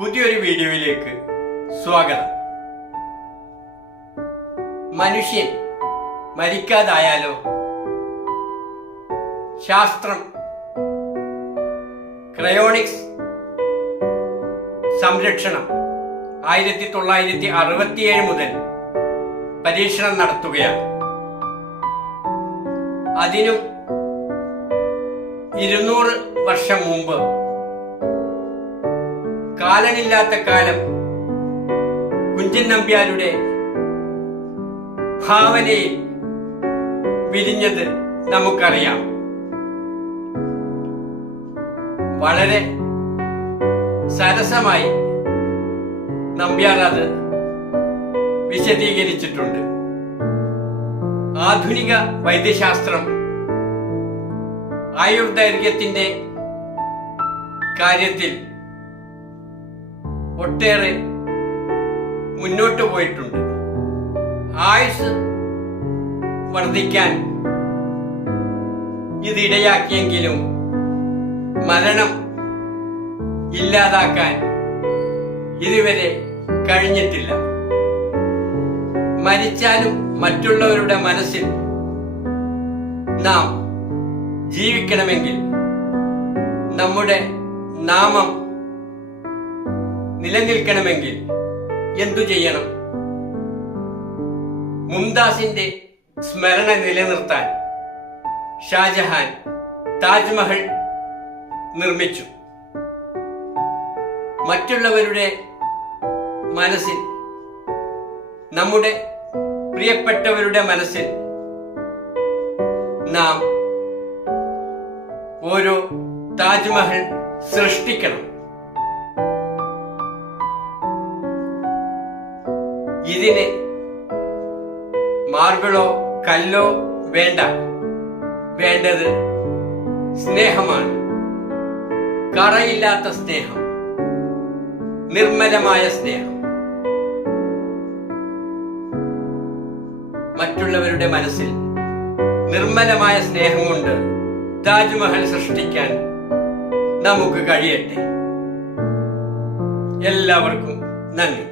പുതിയൊരു വീഡിയോയിലേക്ക് സ്വാഗതം. മനുഷ്യൻ മരിക്കാതായാലോ? ശാസ്ത്രം ക്രയോണിക്സ് സംരക്ഷണം 1967 മുതൽ പരീക്ഷണം നടത്തുകയാണ്. അതിനും 200 വർഷം മുമ്പ് കാലനില്ലാത്ത കാലം കുഞ്ചൻ നമ്പ്യാരുടെ ഭാവനയിൽ വിരിഞ്ഞത് നമുക്കറിയാം. വളരെ സരസമായി നമ്പ്യാർ അത് വിശദീകരിച്ചിട്ടുണ്ട്. ആധുനിക വൈദ്യശാസ്ത്രം ആയുർദൈർഘ്യത്തിന്റെ കാര്യത്തിൽ ഒട്ടേറെ മുന്നോട്ട് പോയിട്ടുണ്ട്. ആയുസ് വർദ്ധിക്കാൻ ഇതിടയാക്കിയെങ്കിലും മരണം ഇല്ലാതാക്കാൻ ഇതുവരെ കഴിഞ്ഞിട്ടില്ല. മരിച്ചാലും മറ്റുള്ളവരുടെ മനസ്സിൽ നാം ജീവിക്കണമെങ്കിൽ നമ്മുടെ നാമം നിലനിൽക്കണമെങ്കിൽ എന്തു ചെയ്യണം? മുംതാസിന്റെ സ്മരണ നിലനിർത്താൻ ഷാജഹാൻ താജ്മഹൽ നിർമ്മിച്ചു. മറ്റുള്ളവരുടെ മനസ്സിൽ, നമ്മുടെ പ്രിയപ്പെട്ടവരുടെ മനസ്സിൽ നാം ഓരോ താജ്മഹൽ സൃഷ്ടിക്കണം. ഇതിന് മാർബിളോ കല്ലോ വേണ്ട. വേണ്ടത് സ്നേഹമാണ്. കറയില്ലാത്ത സ്നേഹം, നിർമ്മലമായ സ്നേഹം. മറ്റുള്ളവരുടെ മനസ്സിൽ നിർമ്മലമായ സ്നേഹം കൊണ്ട് താജ്മഹൽ സൃഷ്ടിക്കാൻ നമുക്ക് കഴിയട്ടെ. എല്ലാവർക്കും നന്ദി.